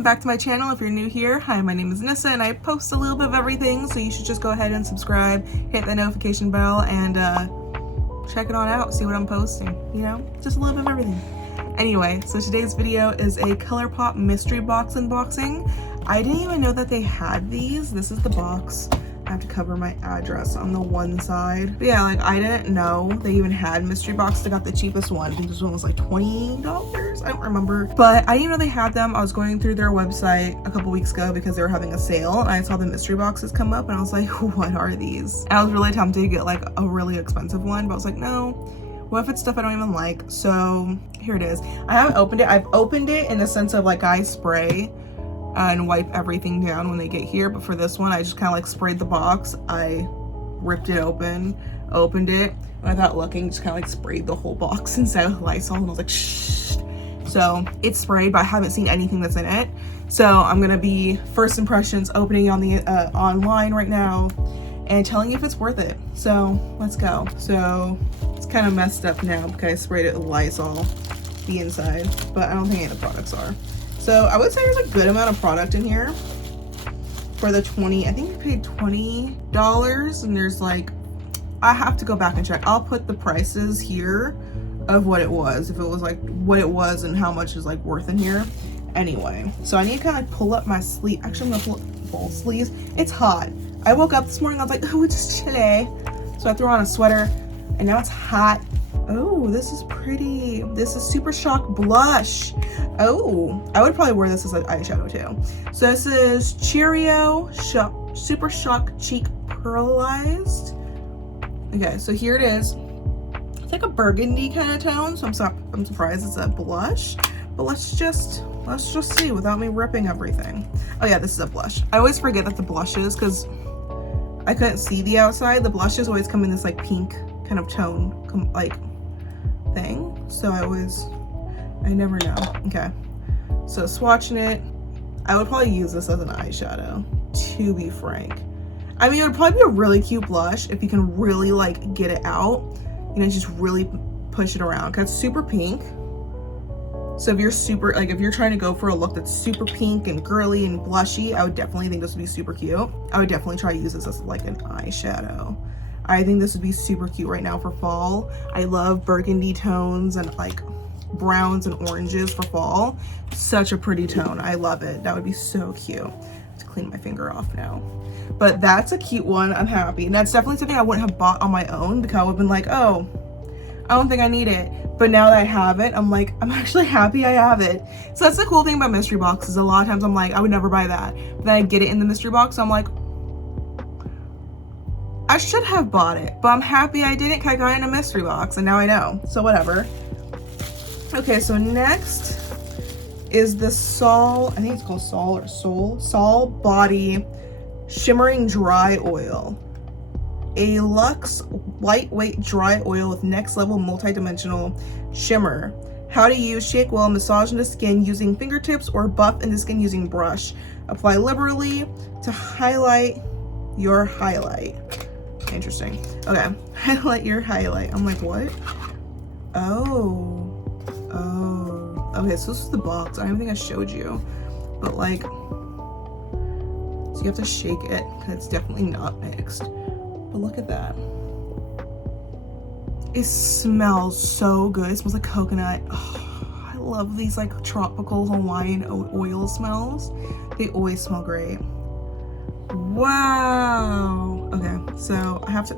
welcome back to my channel. If you're new here, hi, my name is Annisa and I post a little bit of everything, so you should just go ahead and subscribe, hit the notification bell, and check it on out, see what I'm posting, you know, just a little bit of everything. Anyway, so today's video is a Colourpop mystery box unboxing. I didn't even know that they had these. This is the box. I have to cover my address on the one side. But yeah, like I didn't know they even had mystery boxes. I got the cheapest one. I think this one was like $20. I don't remember. But I didn't even know they had them. I was going through their website a couple weeks ago because they were having a sale, and I saw the mystery boxes come up and I was like, what are these? And I was really tempted to get like a really expensive one, but I was like, no. What if it's stuff I don't even like? So here it is. I haven't opened it. I've opened it in the sense of like I spray and wipe everything down when they get here, but for this one I just kind of like sprayed the box. I ripped it open, opened it, and without looking just kind of like sprayed the whole box inside with Lysol, and I was like, shh. So it's sprayed, but I haven't seen anything that's in it. So I'm gonna be first impressions opening on the online right now and telling you if it's worth it. So let's go. So it's kind of messed up now because I sprayed it with Lysol, the inside, but I don't think any of the products are. So I would say there's a good amount of product in here for the 20, I think I paid $20, and there's like, I have to go back and check. I'll put the prices here of what it was, if it was like what it was and how much is like worth in here. Anyway, so I need to kind of like pull up my sleeve. Actually, I'm gonna pull up both sleeves. It's hot. I woke up this morning, I was like, oh, it's chilly. So I threw on a sweater and now it's hot. Oh, this is pretty. This is Super Shock Blush. Oh, I would probably wear this as an eyeshadow too. So this is Cheerio Super Shock Cheek Pearlized. Okay, so here it is. It's like a burgundy kind of tone, so I'm surprised it's a blush. But let's just see without me ripping everything. Oh yeah, this is a blush. I always forget that the blushes, because I couldn't see the outside. The blushes always come in this like pink kind of tone, like thing. So I never know. Okay, so swatching it, I would probably use this as an eyeshadow, to be frank. I mean, it would probably be a really cute blush if you can really like get it out, you know, just really push it around, because it's super pink. So if you're super, like if you're trying to go for a look that's super pink and girly and blushy, I would definitely think this would be super cute. I would definitely try to use this as like an eyeshadow. I think this would be super cute right now for fall. I love burgundy tones and like browns and oranges for fall. Such a pretty tone. I love it. That would be so cute. I have to clean my finger off now. But that's a cute one. I'm happy. And that's definitely something I wouldn't have bought on my own, because I would have been like, oh, I don't think I need it. But now that I have it, I'm like, I'm actually happy I have it. So that's the cool thing about mystery boxes. A lot of times I'm like, I would never buy that. But then I get it in the mystery box, so I'm like, I should have bought it, but I'm happy I didn't, because I got it in a mystery box and now I know. So whatever. Okay, so next is the Sol, I think it's called Sol or Sol Body Shimmering Dry Oil. A luxe lightweight dry oil with next level multi-dimensional shimmer. How to use: shake well, massage into skin using fingertips or buff into skin using brush. Apply liberally to highlight your highlight. Interesting. Okay, highlight your highlight. I'm like, what? Oh. Okay, so this is the box. I don't think I showed you, but like, so you have to shake it because it's definitely not mixed. But look at that. It smells so good. It smells like coconut. Oh, I love these like tropical Hawaiian oil smells. They always smell great. Wow. Okay, so I have to,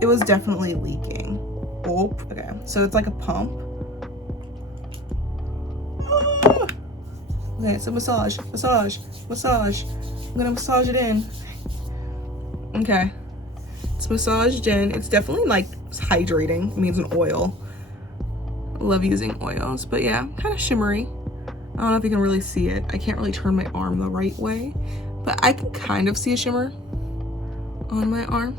it was definitely leaking. Oh, okay, so it's like a pump. Ah. Okay, so massage. I'm gonna massage it in. Okay, it's massaged in. It's definitely like hydrating. It means an oil. I love using oils, but yeah, kind of shimmery. I don't know if you can really see it. I can't really turn my arm the right way, but I can kind of see a shimmer on my arm.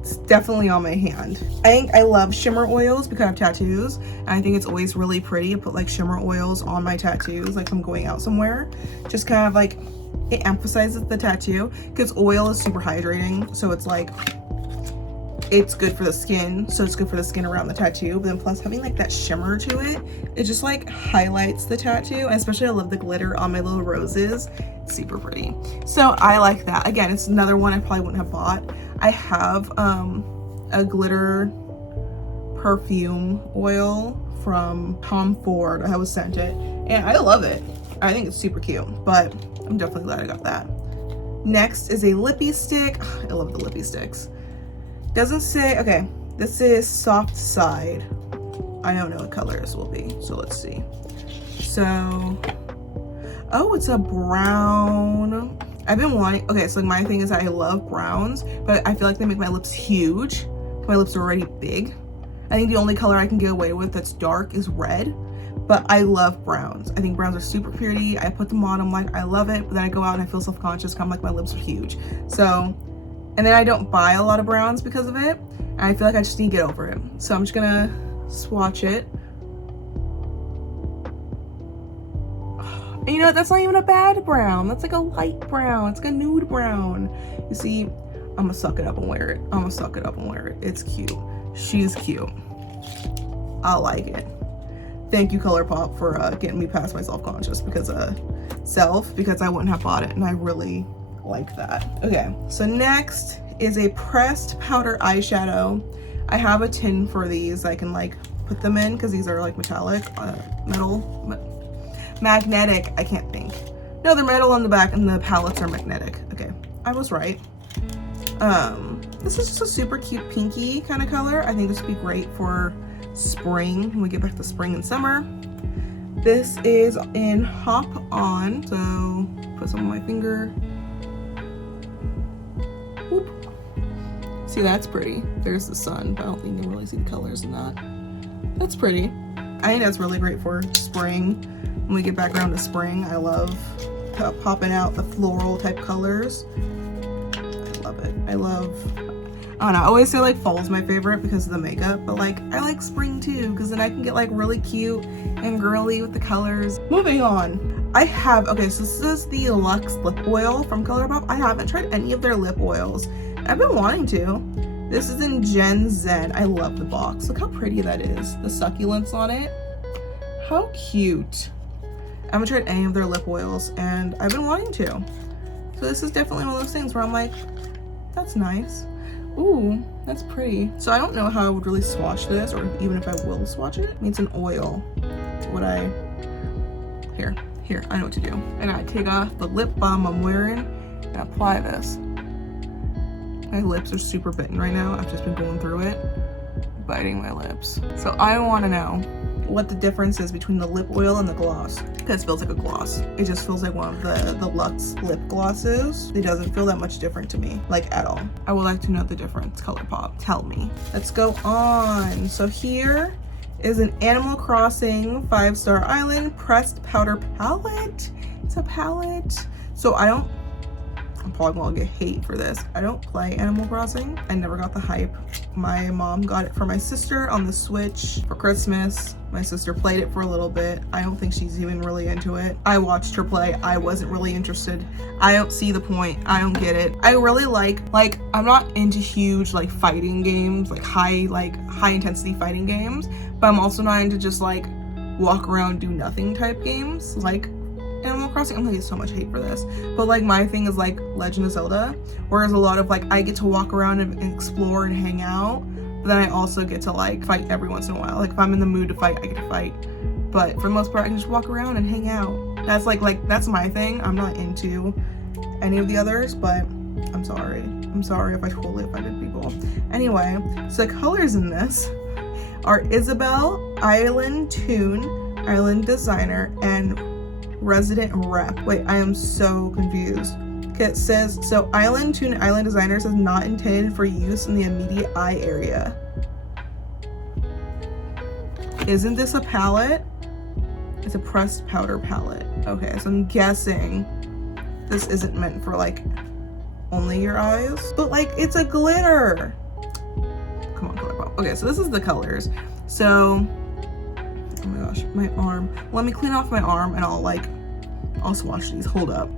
It's definitely on my hand. I love shimmer oils because I have tattoos, and I think it's always really pretty to put like shimmer oils on my tattoos, like if I'm going out somewhere. Just kind of like, it emphasizes the tattoo, because oil is super hydrating, so it's like, it's good for the skin, so it's good for the skin around the tattoo, but then plus having like that shimmer to it, it just like highlights the tattoo. And especially I love the glitter on my little roses. It's super pretty. So I like that. Again, it's another one I probably wouldn't have bought. I have a glitter perfume oil from Tom Ford. I was sent it and I love it. I think it's super cute, but I'm definitely glad I got that. Next is a Lippy Stick. I love the Lippy Sticks. Doesn't say, okay, this is soft side. I don't know what color this will be, so let's see. So, oh, it's a brown. I've been wanting, okay, so my thing is I love browns, but I feel like they make my lips huge. My lips are already big. I think the only color I can get away with that's dark is red, but I love browns. I think browns are super pretty. I put them on, I'm like, I love it, but then I go out and I feel self-conscious because I'm like, my lips are huge. So, and then I don't buy a lot of browns because of it, and I feel like I just need to get over it. So I'm just gonna swatch it. And you know what, that's not even a bad brown. That's like a light brown. It's like a nude brown. You see, I'm gonna suck it up and wear it. I'm gonna suck it up and wear it. It's cute. She's cute. I like it. Thank you, Colourpop, for getting me past my self-conscious because I wouldn't have bought it, and I really like that. Okay, so next is a pressed powder eyeshadow. I have a tin for these. I can like put them in because these are like metallic, magnetic, I can't think. No, they're metal on the back and the palettes are magnetic. Okay, I was right. This is just a super cute pinky kind of color. I think this would be great for spring when we get back to spring and summer. This is in Hop On, so put some on my finger. Whoop. See, that's pretty. There's the sun, but I don't think you can really see the colors in that. That's pretty. I think that's really great for spring. When we get back around to spring, I love popping out the floral type colors. I love it. I don't know, I always say like fall is my favorite because of the makeup, but like I like spring too because then I can get like really cute and girly with the colors. Moving on, I have, okay, so this is the Lux Lip Oil from Colourpop. I haven't tried any of their lip oils. I've been wanting to. This is in Gen Zen. I love the box. Look how pretty that is. The succulents on it. How cute. I haven't tried any of their lip oils and I've been wanting to. So this is definitely one of those things where I'm like, that's nice. Ooh, that's pretty. So I don't know how I would really swatch this, or even if I will swatch it. I mean, it's an oil. Here, I know what to do. And I take off the lip balm I'm wearing and apply this. My lips are super bitten right now. I've just been going through it, biting my lips. So I want to know what the difference is between the lip oil and the gloss, because it feels like a gloss. It just feels like one of the Lux lip glosses. It doesn't feel that much different to me, like at all. I would like to know the difference. Colourpop, tell me. Let's go on. So here is an Animal Crossing 5-Star Island pressed powder palette. It's a palette. So I'm probably gonna get hate for this. I don't play Animal Crossing. I never got the hype. My mom got it for my sister on the Switch for Christmas. My sister played it for a little bit. I don't think she's even really into it. I watched her play. I wasn't really interested. I don't see the point. I don't get it. I really like I'm not into huge like fighting games, like high intensity fighting games, but I'm also not into just like walk around do nothing type games like Animal Crossing. I'm gonna get so much hate for this, but like my thing is like Legend of Zelda, whereas a lot of like I get to walk around and explore and hang out, but then I also get to like fight every once in a while. Like if I'm in the mood to fight, I get to fight, but for the most part I can just walk around and hang out. That's like that's my thing. I'm not into any of the others, but I'm sorry if I totally offended people. Anyway, so the colors in this are Isabelle, Island Tune, Island Designer, and Resident Rep. Wait, I am so confused. Okay, it says, so Island Tune Island Designer says not intended for use in the immediate eye area. Isn't this a palette? It's a pressed powder palette. Okay, so I'm guessing this isn't meant for like only your eyes, but like it's a glitter. Come on, Colourpop. Okay, so this is the colors. So, oh my gosh, my arm. Let me clean off my arm and I'll swatch these. Hold up.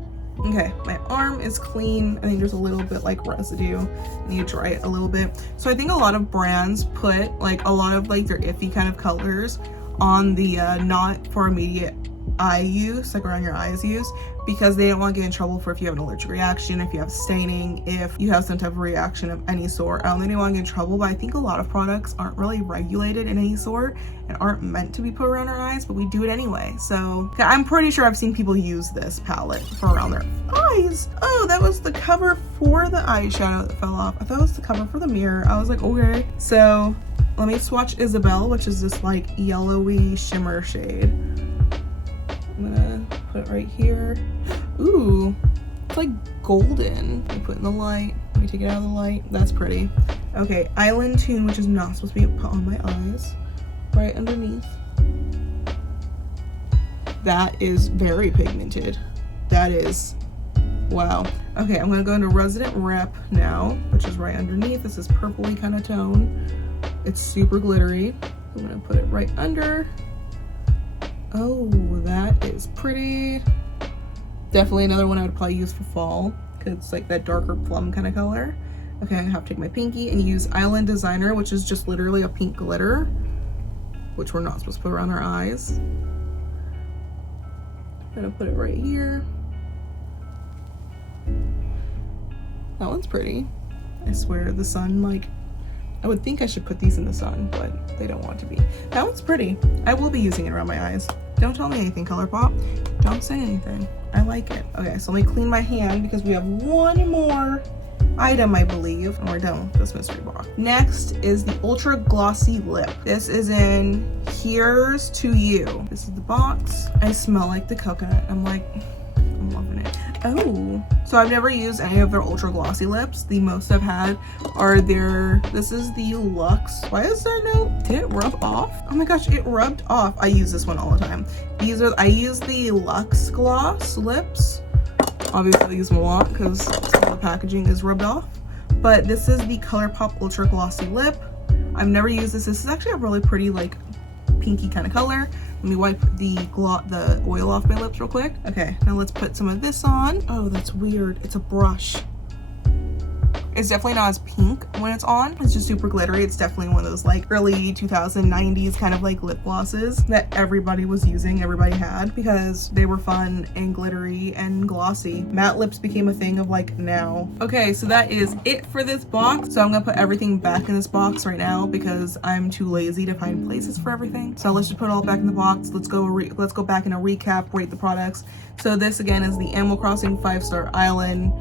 Okay, my arm is clean. I think there's a little bit like residue. I need to dry it a little bit. So I think a lot of brands put like a lot of like their iffy kind of colors on the not for immediate eye use, like around your eyes use, because they don't want to get in trouble for if you have an allergic reaction, if you have staining, if you have some type of reaction of any sort. I don't think they want to get in trouble, but I think a lot of products aren't really regulated in any sort and aren't meant to be put around our eyes, but we do it anyway. So I'm pretty sure I've seen people use this palette for around their eyes. Oh, that was the cover for the eyeshadow that fell off. I thought it was the cover for the mirror. I was like, okay. So let me swatch Isabelle, which is this like yellowy shimmer shade. I'm gonna put it right here. Ooh, it's like golden. Let me put it in the light. Let me take it out of the light. That's pretty. Okay, Island Tune, which is not supposed to be put on my eyes. Right underneath. That is very pigmented. That is, wow. Okay, I'm gonna go into Resident Rep now, which is right underneath. This is purpley kind of tone. It's super glittery. I'm gonna put it right under. Oh, that is pretty. Definitely another one I would probably use for fall because it's like that darker plum kind of color. Okay, I'm gonna have to take my pinky and use Island Designer, which is just literally a pink glitter, which we're not supposed to put around our eyes. I'm gonna put it right here. That one's pretty. I swear the sun, like, I would think I should put these in the sun, but they don't want to be. That one's pretty. I will be using it around my eyes. Don't tell me anything, Colourpop. Don't say anything. I like it. Okay, so let me clean my hand because we have one more item, I believe, and we're done with this mystery box. Next is the Ultra Glossy Lip. This is in Here's to You. This is the box. I smell like the coconut. I'm loving it. Oh, so I've never used any of their ultra glossy lips. The most I've had are this is the Lux. Why is there no, did it rub off? Oh my gosh, it rubbed off. I use this one all the time. I use the Lux Gloss lips. Obviously I use them a lot because some of the packaging is rubbed off. But this is the Colourpop Ultra Glossy Lip. I've never used this. This is actually a really pretty like pinky kind of color. Let me wipe the oil off my lips real quick. Okay, now let's put some of this on. Oh, that's weird. It's a brush. It's definitely not as pink when it's on. It's just super glittery. It's definitely one of those like early 2090s kind of like lip glosses that everybody was using, everybody had, because they were fun and glittery and glossy. Matte lips became a thing of like now. Okay, so that is it for this box. So I'm gonna put everything back in this box right now because I'm too lazy to find places for everything. So let's just put it all back in the box. Let's go back in a recap, rate the products. So this again is the Animal Crossing 5-Star Island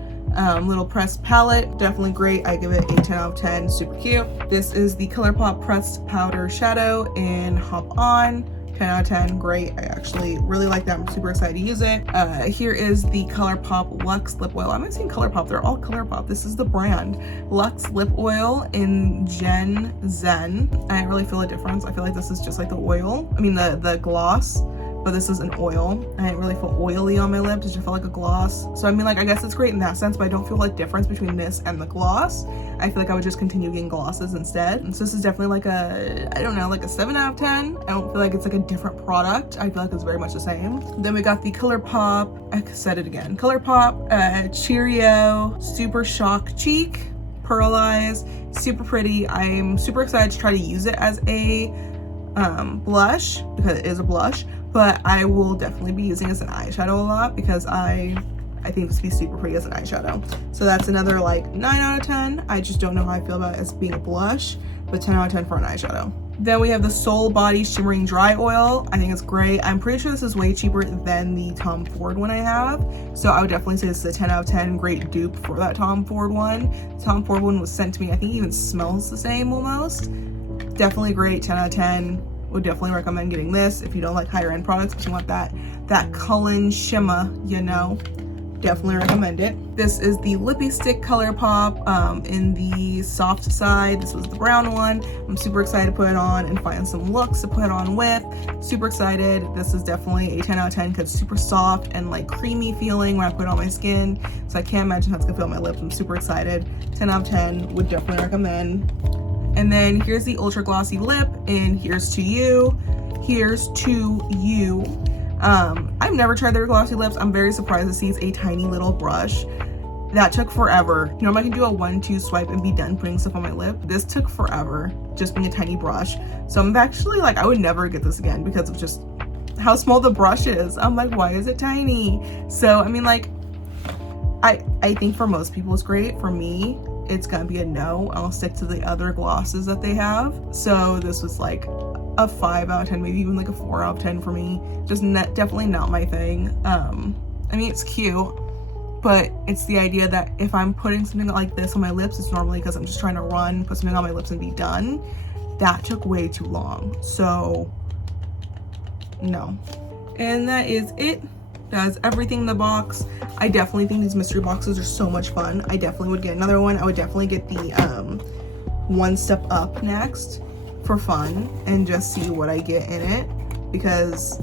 little pressed palette. Definitely great. I give it a 10 out of 10. Super cute. This is the Colourpop pressed powder shadow in Hop On. 10 out of 10. Great. I actually really like that. I'm super excited to use it. Here is the Colourpop Lux Lip Oil. I'm not saying Colourpop. They're all Colourpop. This is the brand. Lux Lip Oil in Gen Zen. I didn't really feel a difference. I feel like this is just like the oil. I mean the gloss. But this is an oil. I didn't really feel oily on my lips. It just felt like a gloss. So I mean, like, I guess it's great in that sense, but I don't feel like difference between this and the gloss. I feel like I would just continue getting glosses instead. And so this is definitely like a, I don't know, like a 7 out of 10. I don't feel like it's like a different product. I feel like it's very much the same. Then we got the Colourpop, I said it again, Colourpop Cheerio Super Shock Cheek Pearlize. Super pretty. I'm super excited to try to use it as a blush because it is a blush. But I will definitely be using it as an eyeshadow a lot because I think this would be super pretty as an eyeshadow. So that's another like 9 out of 10. I just don't know how I feel about it as being a blush, but 10 out of 10 for an eyeshadow. Then we have the Soul Body Shimmering Dry Oil. I think it's great. I'm pretty sure this is way cheaper than the Tom Ford one I have. So I would definitely say this is a 10 out of 10. Great dupe for that Tom Ford one. The Tom Ford one was sent to me. I think it even smells the same almost. Definitely great, 10 out of 10. Would definitely recommend getting this if you don't like higher end products, but you want that Cullen shimmer, you know. Definitely recommend it. This is the Lippy Stick Colourpop in the soft side. This was the brown one. I'm super excited to put it on and find some looks to put it on with. Super excited. This is definitely a 10 out of 10 because it's super soft and like creamy feeling when I put it on my skin. So I can't imagine how it's gonna feel on my lips. I'm super excited. 10 out of 10, would definitely recommend. And then here's the Ultra Glossy Lip in Here's to You. Here's to You. I've never tried their glossy lips. I'm very surprised to see it's a tiny little brush. That took forever. Normally I can do a 1-2 swipe and be done putting stuff on my lip. This took forever, just being a tiny brush. So I'm actually like, I would never get this again because of just how small the brush is. I'm like, why is it tiny? So I mean, like, I think for most people it's great. For me, it's gonna be a no. I'll stick to the other glosses that they have. So this was like a 5 out of 10, maybe even like a 4 out of 10 for me. Just definitely not my thing. I mean, it's cute, but it's the idea that if I'm putting something like this on my lips, it's normally because I'm just trying to run, put something on my lips and be done. That took way too long, so no. And that is it. That's everything in the box. I definitely think these mystery boxes are so much fun. I definitely would get another one. I would definitely get the One Step Up next for fun and just see what I get in it, because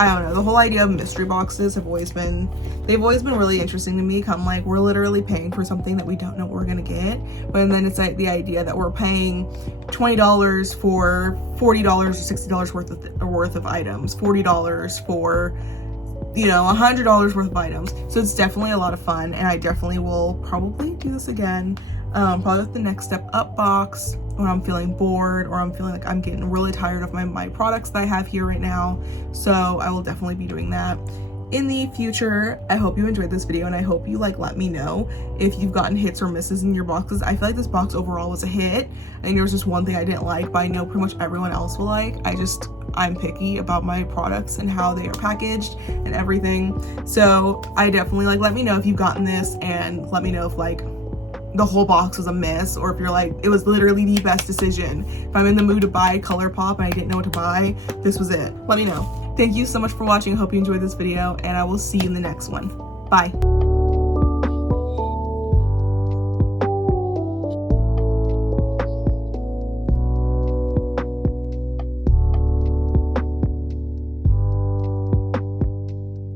I don't know, the whole idea of mystery boxes they've always been really interesting to me. I'm like, we're literally paying for something that we don't know what we're gonna get, but then it's like the idea that we're paying $20 for $40 or $60 worth of items, $40 for, you know, $100 worth of items. So it's definitely a lot of fun, and I definitely will probably do this again, probably with the Next Step Up box when I'm feeling bored or I'm feeling like I'm getting really tired of my products that I have here right now. So I will definitely be doing that in the future. I hope you enjoyed this video, and I hope you like let me know if you've gotten hits or misses in your boxes. I feel like this box overall was a hit. I think there was just one thing I didn't like, but I know pretty much everyone else will like. I'm picky about my products and how they are packaged and everything. So I definitely like, let me know if you've gotten this, and let me know if like the whole box was a miss, or if you're like, it was literally the best decision. If I'm in the mood to buy Colourpop and I didn't know what to buy, this was it. Let me know. Thank you so much for watching. I hope you enjoyed this video, and I will see you in the next one. Bye.